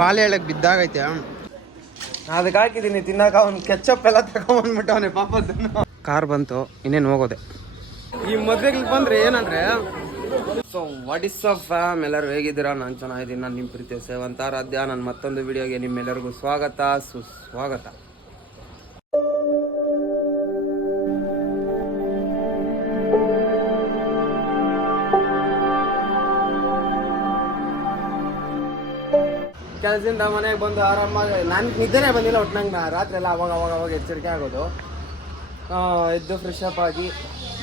ಬಾಳೆ ಎಳಕ್ ಬಿದ್ದಾಗೈತೆ. ಅದಕ್ಕೆ ಹಾಕಿದ್ದೀನಿ ತಿನ್ನಕ. ಅವ್ನು ಕೆಚ್ಚಪ್ ಎಲ್ಲ ತಗೊಂಡ್ಬಿಟ್ಟವನೆ ಪಾಪದನ್ನು. ಕಾರ್ ಬಂತು, ಇನ್ನೇನು ಹೋಗೋದೆ. ಈ ಮದ್ವೆಗೆ ಬಂದ್ರೆ ಏನಂದ್ರೆ, so what is up fam, ಎಲ್ಲರೂ ಹೇಗಿದ್ದೀರಾ? ನಾನು ಚೆನ್ನಾಗಿದ್ದೀನಿ. ನಾನು ನಿಮ್ಮ ಪ್ರೀತಿಯ ಸೇವಂತಾರಾಧ್ಯ. ನನ್ನ ಮತ್ತೊಂದು ವಿಡಿಯೋಗೆ ನಿಮ್ಮೆಲ್ಲರಿಗೂ ಸ್ವಾಗತ, ಸುಸ್ವಾಗತ. ಕೆಲಸದಿಂದ ಮನೆಗೆ ಬಂದು ಆರಾಮಾಗಿ, ನಾನು ನಿದ್ದೆನೇ ಬಂದಿಲ್ಲ ಒಟ್ಟು. ನಂಗೆ ರಾತ್ರಿ ಎಲ್ಲ ಅವಾಗ ಎಚ್ಚರಿಕೆ ಆಗೋದು. ಎದ್ದು ಫ್ರೆಶ್ ಅಪ್ ಆಗಿ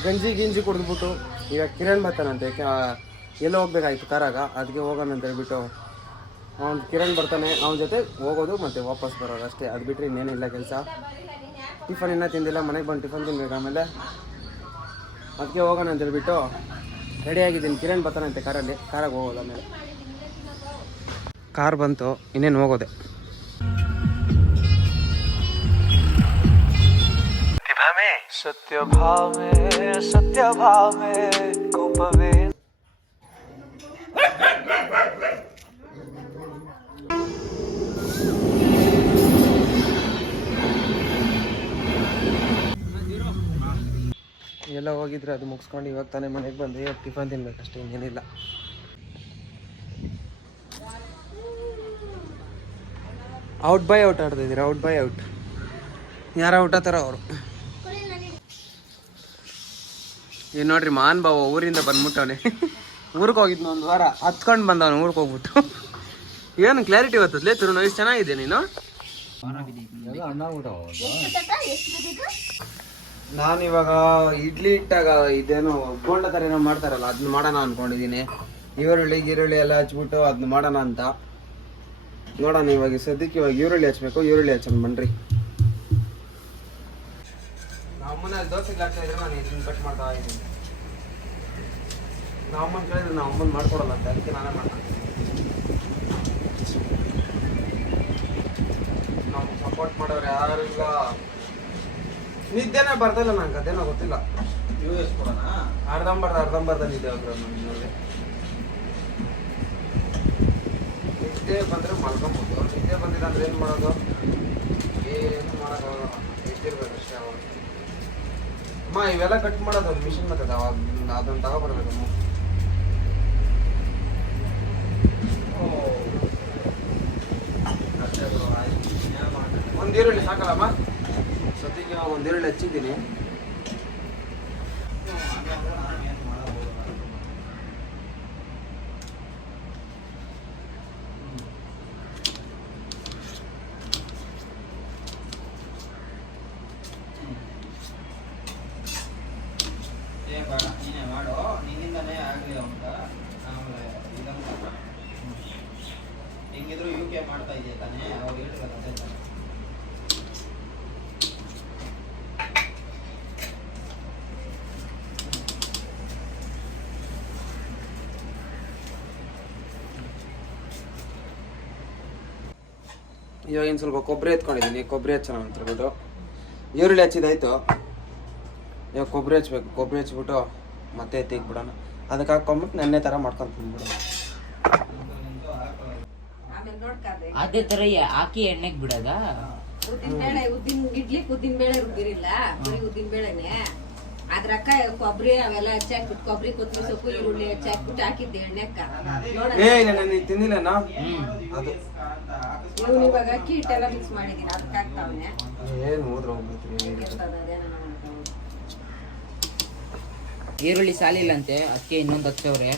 ಗಂಜಿ ಕುಡಿದ್ಬಿಟ್ಟು, ಈಗ ಕಿರಣ್ ಬರ್ತಾನಂತೆ, ಎಲ್ಲೋ ಹೋಗ್ಬೇಕಾಯ್ತು ಕಾರಾಗ, ಅದಕ್ಕೆ ಹೋಗೋಣ ಅಂತ ಹೇಳ್ಬಿಟ್ಟು ಅವ್ನು ಕಿರಣ್ ಬರ್ತಾನೆ, ಅವನ ಜೊತೆ ಹೋಗೋದು ಮತ್ತು ವಾಪಸ್ ಬರೋದು ಅಷ್ಟೇ. ಅದು ಬಿಟ್ಟರೆ ಇನ್ನೇನಿಲ್ಲ ಕೆಲಸ. ಟಿಫನ್ ಇನ್ನೂ ತಿಂದಿಲ್ಲ, ಮನೆಗೆ ಬಂದು ಟಿಫನ್ ತಿನ್ಬೇಕು ಆಮೇಲೆ. ಅದಕ್ಕೆ ಹೋಗೋಣ ಅಂತ ಹೇಳ್ಬಿಟ್ಟು ರೆಡಿಯಾಗಿದ್ದೀನಿ. ಕಿರಣ್ ಬರ್ತಾನಂತೆ ಕಾರಾಗ ಹೋಗೋದು. ಆಮೇಲೆ ಕಾರ್ ಬಂತು, ಇನ್ನೇನು ಹೋಗೋದೆ. ಸತ್ಯ ಭಾವ ಕೋಪವೇ. ಎಲ್ಲ ಹೋಗಿದ್ರೆ ಅದು ಮುಗಿಸ್ಕೊಂಡು ಇವಾಗ ತಾನೇ ಮನೆಗೆ ಬಂದು ಇವಾಗ ಟಿಫನ್ ತಿನ್ಬೇಕಷ್ಟೇ, ಇನ್ನೇನಿಲ್ಲ. ಔಟ್ ಬೈ ಔಟ್ ಆಡ್ತಾ ಇದ್ದೀರಾ? ಔಟ್ ಬೈ ಔಟ್ ಯಾರು ಔಟ್ ಆತಾರ ಅವರು. ಈಗ ನೋಡ್ರಿ, ಮಾನ್ ಬಾವ ಊರಿಂದ ಬಂದ್ಬಿಟ್ಟವನೆ. ಊರಿಗೆ ಹೋಗಿದ್ನು ಒಂದು ವಾರ, ಹತ್ಕೊಂಡು ಬಂದವನು ಊರಿಗೆ ಹೋಗ್ಬಿಟ್ಟು. ಏನು ಕ್ಲಾರಿಟಿ ಬರ್ತದ್ಲೇ ತಿರು, ಎಷ್ಟು ಚೆನ್ನಾಗಿದೆ ನೀನು. ನಾನು ಇವಾಗ ಇಡ್ಲಿ ಇಟ್ಟಾಗ ಇದೇನು ಬೋಂಡ ಥರ ಏನೋ ಮಾಡ್ತಾರಲ್ಲ, ಅದನ್ನ ಮಾಡೋಣ ಅಂದ್ಕೊಂಡಿದ್ದೀನಿ. ಈರುಳ್ಳಿ ಎಲ್ಲ ಹಚ್ಬಿಟ್ಟು ಅದನ್ನ ಮಾಡೋಣ ಅಂತ ನೋಡೋಣ. ಇವಾಗ ಸದ್ಯಕ್ಕೆ ಈರುಳ್ಳಿ ಹಚ್ಬೇಕು. ಈರುಳ್ಳಿ ಹಚ್ಚೋಣ ಬನ್ರಿ. ನಮ್ಮನ್ನ ದೋಸೆಗೆ ಹಾಕ್ತಾ ಇದ್ರೆ ನಾನು ಇದನ್ನ ಕಟ್ ಮಾಡ್ತಾ ಇದ್ದೀನಿ. ನಮ್ಮನ್ನ ಕೇಳಿದ್ರೆ ನಮ್ಮನ್ನ ಮಾಡ್ಕೊಡಲ್ಲ ಅಂತ, ಅದಕ್ಕೆ ನಾನೇ ಮಾಡ್ತೀನಿ. ನಾವು ಸಪೋರ್ಟ್ ಮಾಡೋರು ಯಾರು ಇಲ್ಲ. ನಿದ್ದೆನೇ ಬರ್ತಿಲ್ಲ ನಂಗೆ, ಅದೇನೋ ಗೊತ್ತಿಲ್ಲ. ಅರ್ಧಂಬರ್ಧ ನಿದ್ದೆ ಹೋಗ್ರ ನೋಡಿ. ನಿದ್ದೆ ಬಂದರೆ ಮಲ್ಕೊಂಬೋದು, ನಿದ್ದೆ ಬಂದಿಲ್ಲ ಅಂದ್ರೆ ಏನು ಮಾಡೋದು? ಏನು ಮಾಡೋದು, ಎಷ್ಟಿರ್ಬೇಕು ಅಷ್ಟೇ. ಅವಾಗ ಅಮ್ಮ ಇವೆಲ್ಲ ಕಟ್ ಮಾಡೋದು ಮಿಷಿನ್ ಬರ್ತದೆ, ಅವಾಗ ಅದನ್ನು ತಗೊಬರ್ಬೇಕಮ್ಮ. ಒಂದು ಈರುಳ್ಳಿ ಸಾಕಲ್ಲಮ್ಮ? ಸದ್ಯಕ್ಕೆ ಒಂದು ಈರುಳ್ಳಿ ಹಚ್ಚಿದ್ದೀನಿ. ಹೆಂಗಿದ್ರು UK ಮಾಡ್ತಾ ಇದೆಯಾ ತಾನೇ, ಅವ್ರು ಹೇಳಿರೋದು ಅದೇ ತಾನೆ. ಇವಾಗ ಇನ್ನು ಸ್ವಲ್ಪ ಕೊಬ್ಬರಿ ಎತ್ಕೊಂಡಿದ್ದೀನಿ. ಕೊಬ್ಬರಿ ಹಚ್ಚೋಣ ಅಂತ ಹೇಳ್ಬಿಟ್ಟು ಈರುಳ್ಳಿ ಹಚ್ಚಿದಾಯ್ತು. ಇವಾಗ ಕೊಬ್ಬರಿ ಹಚ್ಬೇಕು. ಕೊಬ್ಬರಿ ಹಚ್ಬಿಟ್ಟು ಮತ್ತೆ ತೆಗ್ಬಿಡೋಣ. ಅದಕ್ಕೆ ಹಾಕೊಂಬಿಟ್ಟು ನೆನ್ನೆ ಥರ ಮಾಡ್ಕೊಂಡು ತಿನ್ಬಿಡೋಣ. ಅದೇ ತರ ಹಾಕಿ ಎಣ್ಣೆಗೆ ಬಿಡೋದ? ಉದ್ದಿನ ಬೇಳೆ ರುಬ್ಬಿರಿಲ್ಲ, ಬರೀ ಉದ್ದಿನ ಬೇಳೆನೆ. ಅದ್ರಕ್ಕ ಕೊಬ್ಬರಿ ಅವೆಲ್ಲ ಹಚ್ಚಾಕ್ಬಿಟ್ಟು, ಕೊಬ್ಬರಿ ಕೊತ್ತಂಬರಿ ಸೊಪ್ಪು ಈರುಳ್ಳಿ ಹಚ್ಚಾಕ್ಬಿಟ್ಟು ಹಾಕಿದ್ದೆ ಎಣ್ಣೆಕ್ಕ. ನಾನು ತಿಂದಿಲ್ಲ ಅದು. ಇವ್ನು ಇವಾಗ ಅಕ್ಕಿ ಹಿಟ್ಟೆಲ್ಲ ಮಿಕ್ಸ್ ಮಾಡಿದೀನಿ, ಅದಕ್ಕೆ ಹಾಕ್ತಾವನೆ. ಏನು ಹೋದ್ರೆ ಹೋಗ್ಬೇಕು. ಈರುಳ್ಳಿ ಸಾಲಿಲ್ಲಂತೆ, ಅದಕ್ಕೆ ಇನ್ನೊಂದು ಹಚ್ಚವ್ರೆ.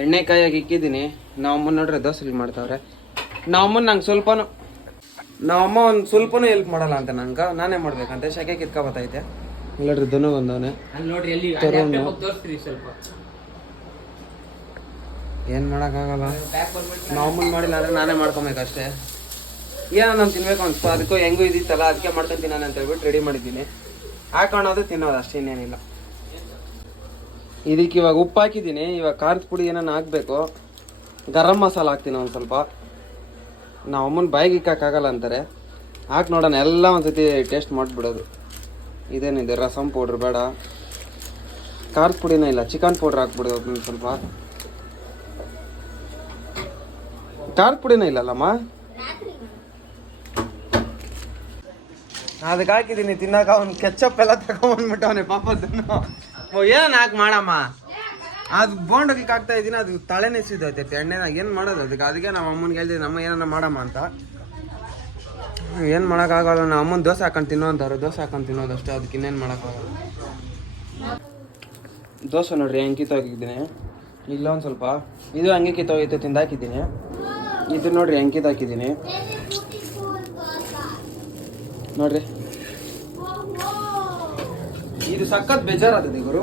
ಎಣ್ಣೆ ಕಾಯಾಗಿ ಇಕ್ಕಿದ್ದೀನಿ. ನಾವಮ್ಮ ನೋಡ್ರೆ ದೋಸೆ ಮಾಡ್ತಾವ್ರೆ. ನಾವಮ್ಮ ಒಂದು ಸ್ವಲ್ಪನೂ ಹೆಲ್ಪ್ ಮಾಡಲ್ಲ ಅಂತ ನಂಗೆ, ನಾನೇ ಮಾಡ್ಬೇಕಂತೆ. ಶೆಕೆ ಕಿತ್ಕೊಬತ್ತೈತೆ. ಇಲ್ಲಡ್ರಿ ಧನು ಬಂದವನೆ. ಏನು ಮಾಡೋಕ್ಕಾಗಲ್ಲ. ನಾವಮ್ಮನ್ ಮಾಡಿಲ್ಲ ಅಂದ್ರೆ ನಾನೇ ಮಾಡ್ಕೊಬೇಕಷ್ಟೇ. ಏನೋ ನಾನು ತಿನ್ಬೇಕು ಅನ್ಸ್ತು, ಅದಕ್ಕೂ ಹೆಂಗೂ ಇದಿತ್ತಲ್ಲ, ಅದಕ್ಕೆ ಮಾಡ್ಕೊಂಡು ನಾನು ಅಂತ ಹೇಳ್ಬಿಟ್ಟು ರೆಡಿ ಮಾಡಿದ್ದೀನಿ. ಹಾಕೊಳ್ಳೋದು ತಿನ್ನೋದು ಅಷ್ಟೇ, ಇನ್ನೇನಿಲ್ಲ. ಇದಕ್ಕೆ ಇವಾಗ ಉಪ್ಪು ಹಾಕಿದ್ದೀನಿ. ಇವಾಗ ಖಾರದ ಪುಡಿ ಏನಾನ ಹಾಕಬೇಕು. ಗರಂ ಮಸಾಲ ಹಾಕ್ತೀನಿ ಒಂದು ಸ್ವಲ್ಪ. ನಾವು ಅಮ್ಮನ ಬಾಯಿಗೆ ಇಕ್ಕಾಗಲ್ಲ ಅಂತಾರೆ. ಹಾಕಿ ನೋಡೋಣ, ಎಲ್ಲ ಒಂದ್ಸತಿ ಟೇಸ್ಟ್ ಮಾಡಿಬಿಡೋದು. ಇದೇನಿದೆ, ರಸಮ್ ಪೌಡ್ರ್ ಬೇಡ, ಖಾರದ ಪುಡಿನೇ ಇಲ್ಲ, ಚಿಕನ್ ಪೌಡ್ರ್ ಹಾಕ್ಬಿಡು ಒಂದು ಸ್ವಲ್ಪ. ಖಾರದ ಪುಡಿನೇ ಇಲ್ಲಲ್ಲಮ್ಮ, ಅದಕ್ಕೆ ಹಾಕಿದ್ದೀನಿ ತಿನ್ನಕ. ಅವ್ನು ಕೆಚ್ಚಪ್ ಎಲ್ಲ ತಗೊಂಡ್ಬಿಟ್ಟವನೆ ಪಾಪದನ್ನು. ಏನ ಹಾಕಿ ಮಾಡಮ್ಮ, ಅದು ಬೋಂಡೋಗ್ಲಿಕ್ಕೆ ಹಾಕ್ತಾ ಇದ್ದೀನಿ, ಅದು ತಲೆನೇ ಸಿದ್ದೈತೆ ಎಣ್ಣೆನಾಗ. ಏನು ಮಾಡೋದು ಅದಕ್ಕೆ ನಮ್ಮ ಅಮ್ಮನಿಗೆ ಹೇಳ್ತೀವಿ ನಮ್ಮ ಏನಾರ ಮಾಡಮ್ಮ ಅಂತ. ಏನು ಮಾಡೋಕ್ಕಾಗಲ್ಲ, ನಮ್ಮ ಅಮ್ಮನ ದೋಸೆ ಹಾಕೊಂಡು ತಿನ್ನೋ ಅಂತಾರೆ, ದೋಸೆ ಹಾಕೊಂಡು ತಿನ್ನೋದಷ್ಟೇ, ಅದಕ್ಕೆ ಇನ್ನೇನು ಮಾಡೋಕ್ಕಾಗಲ್ಲ. ದೋಸೆ ನೋಡ್ರಿ ಹೆಂಗೆ ಕಿತ್ತೋಗಿದ್ದೀನಿ, ಇಲ್ಲೊಂದು ಸ್ವಲ್ಪ ಇದು ಹಂಗೆ ಕಿತ್ತೋಗಿತ್ತು ತಿಂದಾಕಿದ್ದೀನಿ. ಇದು ನೋಡ್ರಿ ಹೆಂಗೆ ಕಿತ್ತಾಕಿದ್ದೀನಿ ನೋಡ್ರಿ. ಇದು ಸಖತ್ ಬೇಜಾರಾಗ್ತದೆ ಗುರು.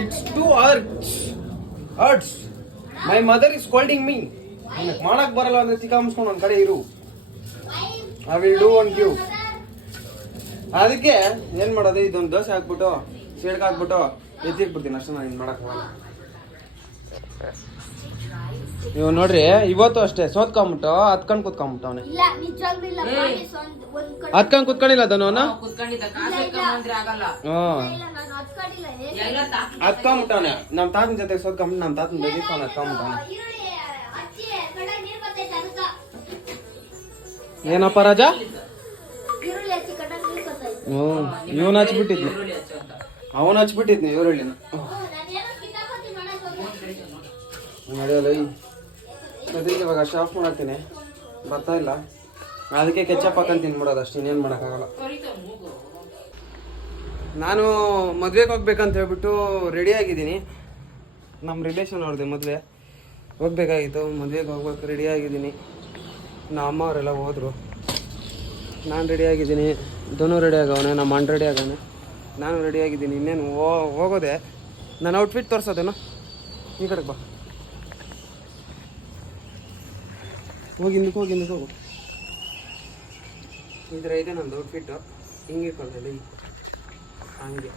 It's to hurts. My mother is calling me. ಮಾಡಕ್ ಬರಲ್ಲ ಅಂದ್ರೆ ತಿಕ್ಕಾಮ್ಸ್ಕೊಂಡು ಒಂದ್ ಕಡೆ ಇರು. I will do one give. ಅದಕ್ಕೆ ಏನ್ ಮಾಡೋದು, ಇದೊಂದು ದೋಸೆ ಹಾಕ್ಬಿಟ್ಟು ಸೀಡ್ಗೆ ಹಾಕ್ಬಿಟ್ಟು ಎತ್ತಿಕ್ಬಿಡ್ತೀನಿ ಅಷ್ಟೇ. ನಾನು ಮಾಡಕ್ ಹೋಗಲ್ಲ. ನೀವು ನೋಡ್ರಿ ಇವತ್ತು ಅಷ್ಟೇ ಸೋತ್ಕೊಂಬಿಟ್ಟು ಹತ್ಕೊಂಡ್ ಕೂತ್ಕೊಂಬಿಟ್ಟು ಅವನೇ. ಹತ್ಕೊಂಡ್ ಕೂತ್ಕೊಂಡಿಲ್ಲ ಧನವನ. ಹತ್ಕೊಂಬಿಟ್ಟವನೆ ನಮ್ ತಾತನ ಜೊತೆ ಸೋತ್ಕೊಂಬಿಟ್ಟು ನಮ್ ತಾತನ ಬೆಗಿಸ್ತಾವ ಹತ್ಕೊಂಬಿಟ್ಟವನೆ. ಏನಪ್ಪ ರಾಜ? ಇವನ್ ಹಚ್ಬಿಟ್ಟಿದ್ನಿ, ಅವನ್ ಹಚ್ಬಿಟ್ಟಿದ್ನಿ ಈರುಳ್ಳಿನ. ನಡೆಯಲ್ಲ ಅದಕ್ಕೆ ಇವಾಗ ಶಾಫ್ ಮಾಡಾಕ್ತೀನಿ, ಬರ್ತಾ ಇಲ್ಲ. ಅದಕ್ಕೆ ಕೆಚ್ಚಪ್ ಹಾಕೊಂಡು ತಿನ್ಬಿಡೋದು ಅಷ್ಟು, ಇನ್ನೇನು ಮಾಡೋಕ್ಕಾಗಲ್ಲ. ನಾನು ಮದುವೆಗೆ ಹೋಗ್ಬೇಕಂತ ಹೇಳ್ಬಿಟ್ಟು ರೆಡಿ ಆಗಿದ್ದೀನಿ. ನಮ್ಮ ರಿಲೇಷನ್ ಅವ್ರದ್ದು ಮದುವೆ, ಹೋಗ್ಬೇಕಾಗಿತ್ತು. ಮದುವೆಗೆ ಹೋಗ್ಬೇಕು, ರೆಡಿ ಆಗಿದ್ದೀನಿ. ನಮ್ಮ ಅಮ್ಮ ಅವರೆಲ್ಲ ಹೋದರು, ನಾನು ರೆಡಿ ಆಗಿದ್ದೀನಿ. ಧನು ರೆಡಿ ಆಗವನೆ, ನಮ್ಮ ಅಣ್ಣ ರೆಡಿ ಆಗವನೆ, ನಾನು ರೆಡಿ ಆಗಿದ್ದೀನಿ. ಇನ್ನೇನು ಹೋಗೋದೆ. ನಾನು ಔಟ್ಫಿಟ್ ತೋರಿಸೋದೇನೋ, ಈ ಕಡೆಗೆ ಬಾ. ಹೋಗಿ ಹೋಗು. ಈ ಥರ ಇದೆ ನಂದು ಔಟ್ಫಿಟ್ಟು. ಹಿಂಗೆ ಇಟ್ಕೊಂಡಲ್ಲಿ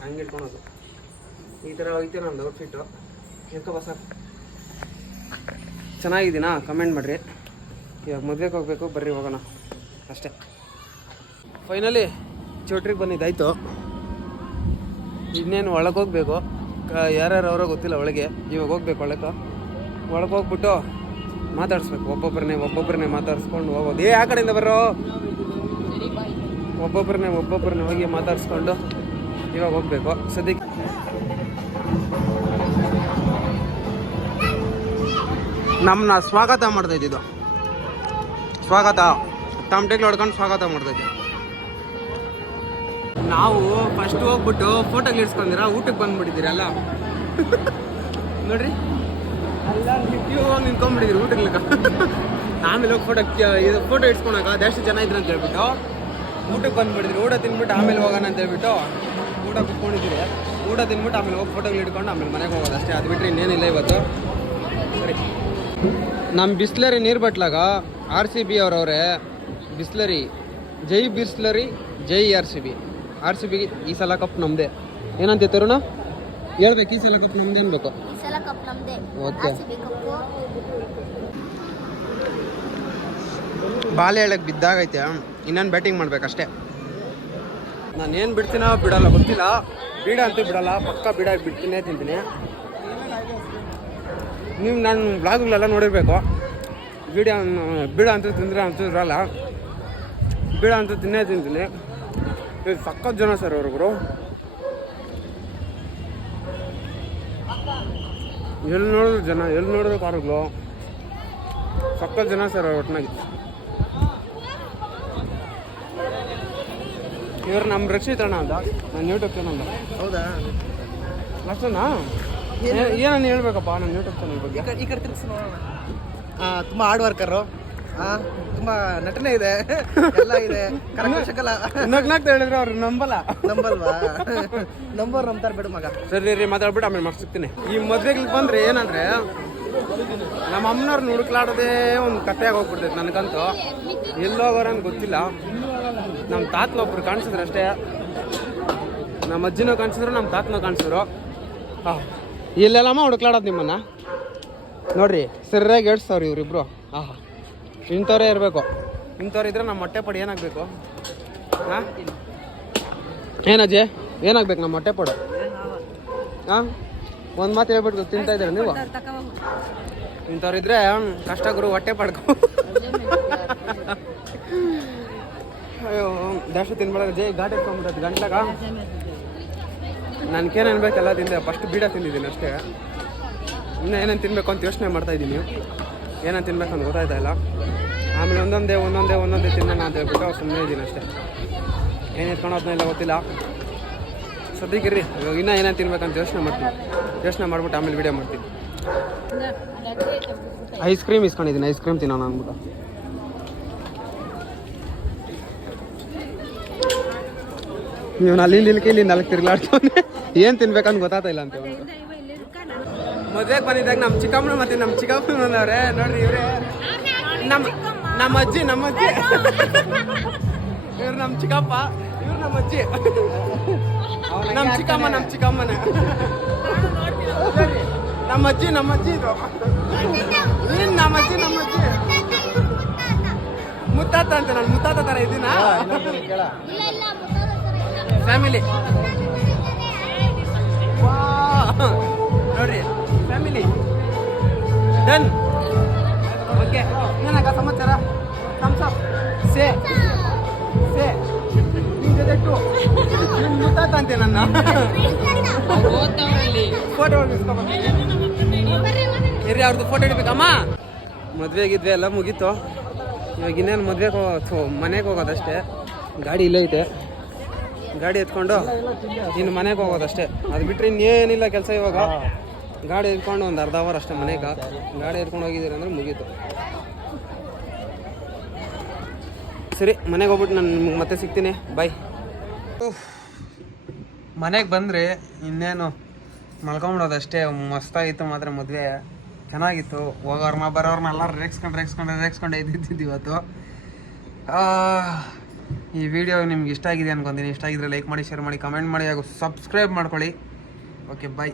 ಹಂಗೆ ಇಟ್ಕೊಳೋದು. ಈ ಥರ ಐತೆ ನಂದು ಔಟ್ಫಿಟ್ಟು. ಯಾಕೋ ಸಾಕು, ಚೆನ್ನಾಗಿದ್ದೀನಾ? ಕಮೆಂಟ್ ಮಾಡಿರಿ. ಇವಾಗ ಮದುವೆಗೆ ಹೋಗ್ಬೇಕು, ಬರ್ರಿ ಹೋಗೋಣ ಅಷ್ಟೇ. ಫೈನಲಿ ಚೌಟ್ರಿಗೆ ಬಂದಿದ್ದಾಯ್ತು. ಇನ್ನೇನು ಒಳಗೆ ಹೋಗ್ಬೇಕು. ಯಾರ್ಯಾರು ಅವರೋ ಗೊತ್ತಿಲ್ಲ ಒಳಗೆ. ಇವಾಗ ಹೋಗ್ಬೇಕು ಒಳಗೆ ಹೋಗ್ಬಿಟ್ಟು ಮಾತಾಡಿಸ್ಬೇಕು. ಒಬ್ಬೊಬ್ಬರನ್ನೇ ಮಾತಾಡಿಸ್ಕೊಂಡು ಹೋಗೋದು. ಆ ಕಡೆಯಿಂದ ಬರೋ ಒಬ್ಬೊಬ್ಬರನ್ನೇ ಹೋಗಿ ಮಾತಾಡಿಸ್ಕೊಂಡು ಇವಾಗ ಹೋಗ್ಬೇಕು. ಸದ್ಯಕ್ಕೆ ನಮ್ಮನ್ನ ಸ್ವಾಗತ ಮಾಡ್ತಾಯಿದ್ದು, ಸ್ವಾಗತ ತಮಟೆಗಳು ಹೊಡ್ಕೊಂಡು ಸ್ವಾಗತ ಮಾಡ್ತಾಯಿದ್ದೆ. ನಾವು ಫಸ್ಟ್ ಹೋಗ್ಬಿಟ್ಟು ಫೋಟೋಗಳು ಇಡ್ಸ್ಕೊಂಡಿರ ಊಟಕ್ಕೆ ಬಂದ್ಬಿಟ್ಟಿದ್ದೀರಿ ಅಲ್ಲ. ನೋಡ್ರಿ ಅಲ್ಲ ಕ್ಯೂ ನಿಂತ್ಕೊಂಡ್ಬಿಟ್ಟಿದ್ದೀರಿ ಊಟಕ್ಕೆ. ಆಮೇಲೆ ಹೋಗಿ ಫೋಟೋ ಇಡ್ಸ್ಕೊಳಕ ಜಾಸ್ತಿ ಜನ ಇದ್ರು ಅಂತ ಹೇಳ್ಬಿಟ್ಟು ಊಟಕ್ಕೆ ಬಂದ್ಬಿಟ್ಟಿದ್ರಿ. ಊಟ ತಿನ್ಬಿಟ್ಟು ಆಮೇಲೆ ಹೋಗೋಣ ಅಂತ ಹೇಳ್ಬಿಟ್ಟು ಊಟ ಕುತ್ಕೊಂಡಿದ್ದೀರಿ. ಊಟ ತಿನ್ಬಿಟ್ಟು ಆಮೇಲೆ ಹೋಗಿ ಫೋಟೋಗಳು ಇಟ್ಕೊಂಡು ಆಮೇಲೆ ಮನೆಗೆ ಹೋಗೋದು ಅಷ್ಟೇ. ಅದು ಬಿಟ್ಟರೆ ಇನ್ನೇನಿಲ್ಲ ಇವತ್ತು. ಸರಿ, ನಮ್ಮ ಬಿಸ್ಲರಿ ನೀರು ಬಟ್ಲಾಗ RCB ಅವರವ್ರೆ. ಬಿಸ್ಲರಿ ಜೈ ಬಿಸ್ಲರಿ, ಜೈ RCB. RCBಗೆ ಈ ಸಲ ಕಪ್ ನಮ್ಮದೇ. ಏನಂತ ತರುಣ ಹೇಳ್ಬೇಕು? ಈ ಸಲ ಕಪ್ ನಮ್ಮದೇ ಅನ್ಬೇಕು. ಓಕೆ, ಬಾಲೆ ಹೇಳಕ್ಕೆ ಬಿದ್ದಾಗೈತೆ. ಇನ್ನೊಂದು ಬ್ಯಾಟಿಂಗ್ ಮಾಡ್ಬೇಕಷ್ಟೇ. ನಾನೇನು ಬಿಡ್ತೀನೋ ಬಿಡಲ್ಲ ಗೊತ್ತಿಲ್ಲ. ಬೀಡ ಅಂತೂ ಬಿಡಲ್ಲ, ಪಕ್ಕ ಬೀಡ ಬಿಡ್ತೀನಿ, ತಿಂತೀನಿ. ನೀವು ನಾನು ಬ್ಲಾಗ್ಗಳೆಲ್ಲ ನೋಡಿರ್ಬೇಕು. ಬೀಡ ಅಂತೂ ತಿಂದರೆ ಅಂತೂ ಇರಲ್ಲ. ಬೀಡ ಅಂತೂ ತಿಂತೀನಿ. ಇದು ಸಖತ್ ಜನ ಸರ್ ಅವ್ರಿಬ್ರು. ಎಲ್ಲಿ ನೋಡಿದ್ರು ಜನ, ಎಲ್ಲಿ ನೋಡಿದ್ರು ಕಾರುಗಳು. ಸಖತ್ ಜನ ಸರ್ ಅವ್ರು ಒಟ್ಟಿನಾಗಿ. ಇವ್ರು ನಮ್ಮ ರಕ್ಷಿತ್ ಅಣ್ಣ ಅಂತ, ನನ್ನ ಯೂಟ್ಯೂಬ್ ಚಾನಲ್. ಹೌದಾ? ಅಷ್ಟೇನಾ? ಏನನ್ನು ಹೇಳ್ಬೇಕಪ್ಪ ನನ್ನ ಯೂಟ್ಯೂಬ್ ಚಾನಲ್ ಬಗ್ಗೆ? ಈ ಕಡೆ ತಿರ್ಗಿಸಿ ನೋಡೋಣ. ತುಂಬ ಹಾರ್ಡ್ ವರ್ಕರು, ತುಂಬ ನಟನೆ ಇದೆ, ಎಲ್ಲ ಇದೆ. ನಗ್ನಾಗ್ತಾ ಹೇಳಿದ್ರೆ ಅವ್ರು ನಂಬಲ್ವಾ? ನಂಬ್ತಾರೆ ಬಿಡು ಮಗ. ಸರಿ ರೀ, ಮಾತಾಡ್ಬಿಟ್ಟು ಆಮೇಲೆ ಸಿಗ್ತೀನಿ. ಈ ಮದ್ವೆಗೆ ಬಂದ್ರೆ ಏನಂದ್ರೆ ನಮ್ಮ ಅಮ್ಮನವ್ರನ್ನ ಹುಡುಕ್ಲಾಡೋದೇ ಒಂದು ಕಥೆಯಾಗಿ ಹೋಗ್ಬಿಡ್ತೈತೆ ನನಗಂತೂ. ಎಲ್ಲೋಗೋರ ಅಂತ ಗೊತ್ತಿಲ್ಲ. ನಮ್ಮ ತಾತನ ಒಬ್ರು ಕಾಣಿಸಿದ್ರು ಅಷ್ಟೇ. ನಮ್ಮ ಅಜ್ಜಿನೂ ಕಾಣಿಸಿದ್ರು, ನಮ್ಮ ತಾತನೂ ಕಾಣಿಸಿದ್ರು. ಇಲ್ಲೆಲ್ಲಮ್ಮ ಹುಡುಕ್ಲಾಡೋದು ನಿಮ್ಮನ್ನ ನೋಡ್ರಿ. ಸರಿಯಾಗಿ ಹೇಳ್ಸವ್ರು ಇವರಿಬ್ರು. ಇಂಥವ್ರೇ ಇರಬೇಕು. ಇಂಥವ್ರು ಇದ್ರೆ ನಮ್ಮ ಮೊಟ್ಟೆ ಪಡಿ ಏನಾಗಬೇಕು? ಏನಜ್ಜಿ ಏನಾಗ್ಬೇಕು ನಮ್ಮ ಮೊಟ್ಟೆ ಪಡು? ಹಾಂ ಒಂದು ಮಾತು ಹೇಳ್ಬಿಟ್ಟು ತಿಂತಾ ಇದ್ದೀರಾ ನೀವು ಇಂಥವ್ರಿದ್ರೆ ಕಷ್ಟ ಗುರು ಹೊಟ್ಟೆ ಪಡ್ಕೊ ಅಯ್ಯೋ ಜಾಸ್ತಿ ತಿನ್ಬೇಡ ಜೈ ಘಾಟ್ ಎತ್ಕೊಂಡ್ಬಿಟ್ಟೈತೆ ಗಂಟ್ಲಾಗ ನನಗೇನು ಅನ್ಬೇಕೆಲ್ಲ ತಿಂದೆ ಫಸ್ಟ್ ಬೀಡ ತಿಂದಿದ್ದೀನಿ ಅಷ್ಟೇ ಇನ್ನೂ ಏನೇನು ತಿನ್ನಬೇಕು ಅಂತ ಯೋಚನೆ ಮಾಡ್ತಾಯಿದ್ದೀನಿ ಏನೇನು ತಿನ್ಬೇಕು ಅಂತ ಗೊತ್ತಾಯ್ತಾ ಇಲ್ಲ ಆಮೇಲೆ ಒಂದೊಂದೇ ತಿನ್ನೋಣ ಅಂತ ಹೇಳ್ಬಿಟ್ಟು ಸುಮ್ಮನೆ ಇದ್ದೀನಿ ಅಷ್ಟೇ ಏನು ಎತ್ಕೊಂಡು ಇಲ್ಲ ಗೊತ್ತಿಲ್ಲ ಸದ್ಯಕ್ಕಿರ್ರಿ ಇವಾಗ ಇನ್ನೂ ಏನೇನು ತಿನ್ಬೇಕಂತ ಯೋಚನೆ ಮಾಡ್ಬಿಟ್ಟು ಆಮೇಲೆ ವೀಡಿಯೋ ಮಾಡ್ತೀನಿ ಐಸ್ ಕ್ರೀಮ್ ಇಸ್ಕೊಂಡಿದ್ದೀನಿ ಐಸ್ ಕ್ರೀಮ್ ತಿನ್ನೋಣ ಅಂದ್ಬಿಟ್ಟು ನೀವು ಅಲ್ಲಿಂದ ಇಲ್ಲಿ ನಾಲ್ಕು ತಿರ್ಗಾಡ್ತವನೆ ಏನು ತಿನ್ಬೇಕಂತ ಗೊತ್ತಾಗ್ತಾ ಇಲ್ಲ ಅಂತ ಮದುವೆಗೆ ಬಂದಿದ್ದಾಗ ನಮ್ಮ ಚಿಕ್ಕಮ್ಮನ ಮತ್ತೆ ನಮ್ಮ ಚಿಕ್ಕಪ್ಪನ ಬಂದವ್ರೆ ನೋಡ್ರಿ ಇವ್ರೆ ನಮ್ಮ ಅಜ್ಜಿ ಇವ್ರು ನಮ್ಮ ಚಿಕ್ಕಪ್ಪ ಇವ್ರು ನಮ್ಮ ಅಜ್ಜಿ ನಮ್ಮ ಚಿಕ್ಕಮ್ಮನೇ ನಮ್ಮ ಅಜ್ಜಿ ಇದು ನೀನು ನಮ್ಮ ಅಜ್ಜಿ ಮುತ್ತಾತ ಅಂತ ನಾನು ಮುತ್ತಾತ ಥರ ಇದ್ದೀನಾ ಫ್ಯಾಮಿಲಿ ನೋಡ್ರಿ ಫ್ಯಾಮಿಲಿ ಡನ್ ಓಕೆ ಏನಕ್ಕ ಸಮಾಚಾರ ಥಮ್ಸಪ್ ಸೇ ನಿನ್ನ ಜೊತೆ ಟು ನಿನ್ನ ಮುತ್ತಾತ ಅಂತೆ ನನ್ನ ಫೋಟೋ ಇರ್ರಿ ಅವ್ರದ್ದು ಫೋಟೋ ಹಿಡಿಬೇಕಮ್ಮ ಮದುವೆ ಗಿದ್ವೆ ಎಲ್ಲ ಮುಗೀತು ಇವಾಗ ಇನ್ನೇನು ಮದುವೆಗೆ ಮನೆಗೆ ಹೋಗೋದಷ್ಟೇ ಗಾಡಿ ಇಲ್ಲೇ ಐತೆ ಗಾಡಿ ಎತ್ಕೊಂಡು ಇನ್ನು ಮನೆಗೆ ಹೋಗೋದಷ್ಟೇ ಅದು ಬಿಟ್ಟರೆ ಇನ್ನೇನಿಲ್ಲ ಕೆಲಸ ಇವಾಗ ಗಾಡಿ ಎತ್ಕೊಂಡು ಒಂದು ಅರ್ಧ ಅವರ್ ಅಷ್ಟೇ ಮನೆಗೆ ಗಾಡಿ ಎತ್ಕೊಂಡು ಹೋಗಿದ್ದೀರಿ ಅಂದ್ರೆ ಮುಗೀತು ಸರಿ ಮನೆಗೆ ಹೋಗ್ಬಿಟ್ಟು ನಾನು ನಿಮ್ಗೆ ಮತ್ತೆ ಸಿಗ್ತೀನಿ ಬಾಯ್ ಮನೆಗೆ ಬಂದರೆ ಇನ್ನೇನು ಮಲ್ಕೊಂಬಿಡೋದಷ್ಟೇ ಮಸ್ತಾಗಿತ್ತು ಮಾತ್ರ ಮದುವೆ ಚೆನ್ನಾಗಿತ್ತು ಹೋಗೋರ್ನ ಬರೋರ್ನ ಎಲ್ಲರೂ ರೇಗ್ಸ್ಕೊಂಡೆ ಇದ್ದಿದ್ದು ಇವತ್ತು ಈ ವಿಡಿಯೋ ನಿಮ್ಗೆ ಇಷ್ಟ ಆಗಿದೆ ಅನ್ಕೊಂತೀನಿ ಇಷ್ಟ ಆಗಿದ್ರೆ ಲೈಕ್ ಮಾಡಿ ಶೇರ್ ಮಾಡಿ ಕಮೆಂಟ್ ಮಾಡಿ ಹಾಗೂ ಸಬ್ಸ್ಕ್ರೈಬ್ ಮಾಡ್ಕೊಳ್ಳಿ ಓಕೆ ಬಾಯ್